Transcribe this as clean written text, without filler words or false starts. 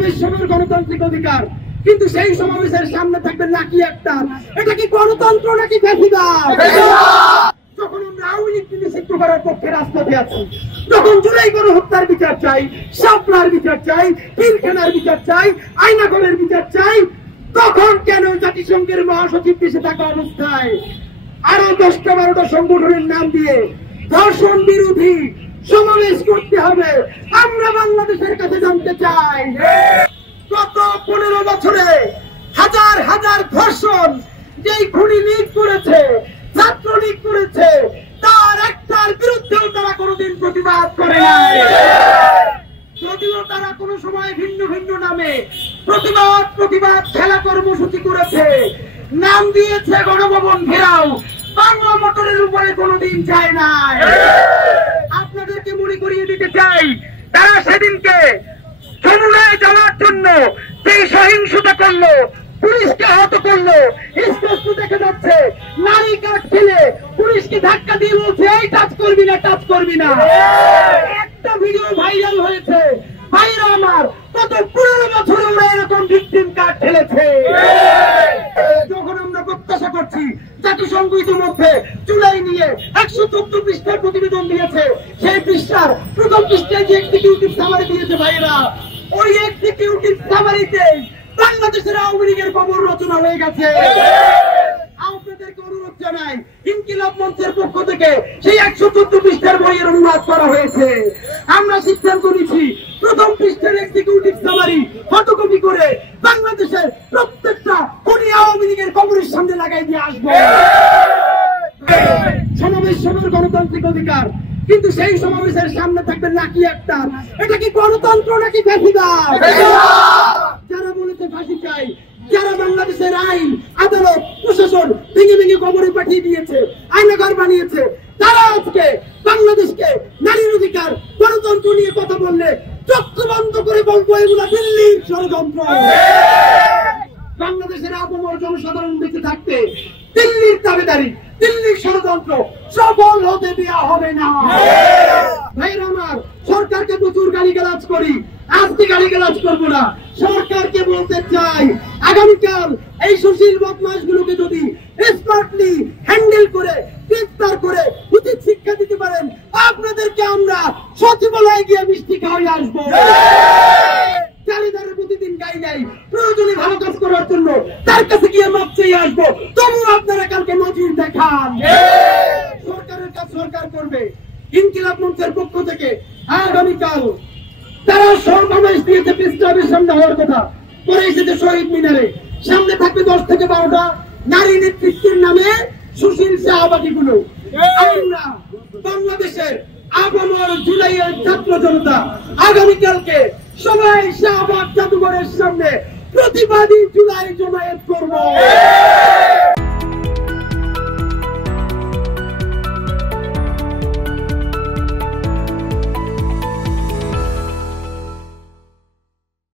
সমাবেশ সবার গণতান্ত্রিক অধিকার, কিন্তু সেই সমাবেশের সামনে থাকবে নাকি একটা, এটা কি গণতন্ত্র নাকি ফ্যাসিবাদ? যখন আমরা আওয়ামী লীগকে নিষিদ্ধ করার পক্ষে রাজপথে আছি, যখন জুলাই গণহত্যার বিচার চাই, শাপলার বিচার চাই, পিলখানার বিচার চাই, আয়নাগরের বিচার চাই, তখন কেন জাতিসংঘের মহাসচিব দেশে থাকা অবস্থায় আরো 10-12টা সংগঠনের নাম দিয়ে ধর্ষণ বিরোধী সমাবেশ করতে হবে? আমরা বাংলাদেশের কাছে জানতে চাই, গত 15 বছরে হাজার হাজার ধর্ষণ যেই খুনি লীগ করেছে, ছাত্রলীগ করেছে, তার একটার বিরুদ্ধেও তারা কোনোদিন প্রতিবাদ করে নাই। যদিও তারা কোনো সময় ভিন্ন ভিন্ন নামে প্রতিবাদ খেলা কর্মসূচি করেছে, নাম দিয়েছে গণভবন ঘেরাও, বাংলা মোটরের উপরে কোনোদিন যায় নাই। আপনাদেরকে মনে করিয়ে দিতে চাই, তারা সেদিনকে যমুনায় যাওয়ার জন্য যে সহিংসতা করলো, পুলিশকে আহত করলো, স্পষ্ট দেখা যাচ্ছে নারী কাঠ ঠেলে পুলিশকে ধাক্কা দিয়ে বলছে এই টাচ করবি না, টাচ করবি না। একটা ভিডিও ভাইরাল হয়েছে, ভাইরা আমার, কত 15 বছরে ওরা এরকম ভিকটিম কাঠ ঠেলেছে। যখন আমরা প্রত্যাশা করছি জাতিসংঘ ইতিমধ্যে জুলাই নিয়ে 114 পৃষ্ঠার প্রতিবেদন দিয়েছে, সেই পৃষ্ঠার প্রথম পৃষ্ঠায় যে এক্সিকিউটিভ সামারি দিয়েছে ভাইরা, ওই এক্সিকিউটিভ সামারিতে বাংলাদেশের আওয়ামী লীগের খবর রচনা হয়ে গেছে। আপনাদেরকে অনুরোধ জানাই, ইনকিলাব মঞ্চের পক্ষ থেকে সেই 114 পৃষ্ঠার বইয়ের অনুবাদ করা হয়েছে। আমরা সিদ্ধান্ত নিচ্ছি প্রথম পৃষ্ঠার এক্সিকিউটিভ সামারি ফটোকপি করে বাংলাদেশের প্রত্যেকটা খুনি আওয়ামী লীগের কবরের সামনে লাগাই দিয়ে আসবো। সমাবেশ সবার গণতান্ত্রিক অধিকার, কিন্তু সেই সমাবেশের সামনে থাকবে নাকি একটা, এটা কি গণতন্ত্র নাকি ফ্যাসিবাদ? যারা বলেছে ফাঁসি চাই, যারা বাংলাদেশের আইন, আদালত, প্রশাসন ভেঙে ভেঙে কবরে পাঠিয়ে দিয়েছে, আয়নাঘর বানিয়েছে, তারা আজকে বাংলাদেশকে নারীর অধিকার, গণতন্ত্র নিয়ে কথা বললে চক্ষু বন্ধ করে বলবো এগুলা দিল্লির ষড়যন্ত্র। বাংলাদেশের আপামর জনসাধারণ বেঁচে থাকতে দিল্লির দাবিদারি, দিল্লির ষড়যন্ত্র সফল হতে দেওয়া হবে না। ভাইরা আমার, সরকারকে প্রচুর গালিগালাজ করি, আজকে গালিগালাজ করবো না। সরকারকে বলতে চাই, আগামীকাল এই সুশীল বদমাশ গুলোকে যদি স্মার্টলি হ্যান্ডেল করে গ্রেফতার করে উচিত শিক্ষা দিতে পারেন, আপনাদেরকে আমরা সচিবালয়ে গিয়ে মিষ্টি খাওয়াই আসবো। চারিদারে প্রতিদিন গাই গাই প্রয়োজনে ভালো কাজ করার জন্য তার কাছে গিয়ে মাপ চেয়ে আসবো, তবু আপনারা কালকে নজির দেখান। সরকারের কাজ সরকার করবে। ইনকিলাব মঞ্চের পক্ষ থেকে আগামীকাল তারা সমাবেশ দিয়েছে প্রেস ক্লাবের সামনে হওয়ার কথা, পরে এসেছে শহীদ মিনারে, সামনে থাকবে 10 থেকে 12টা নারী নেতৃত্বের নামে সুশীল শাহবাগী গুলো। আমরা বাংলাদেশের আপামর জুলাইয়ের ছাত্র জনতা আগামীকালকে সবাই শাহবাগ জাদুঘরের সামনে প্রতিবাদী জুলাই জমায়েত করবো।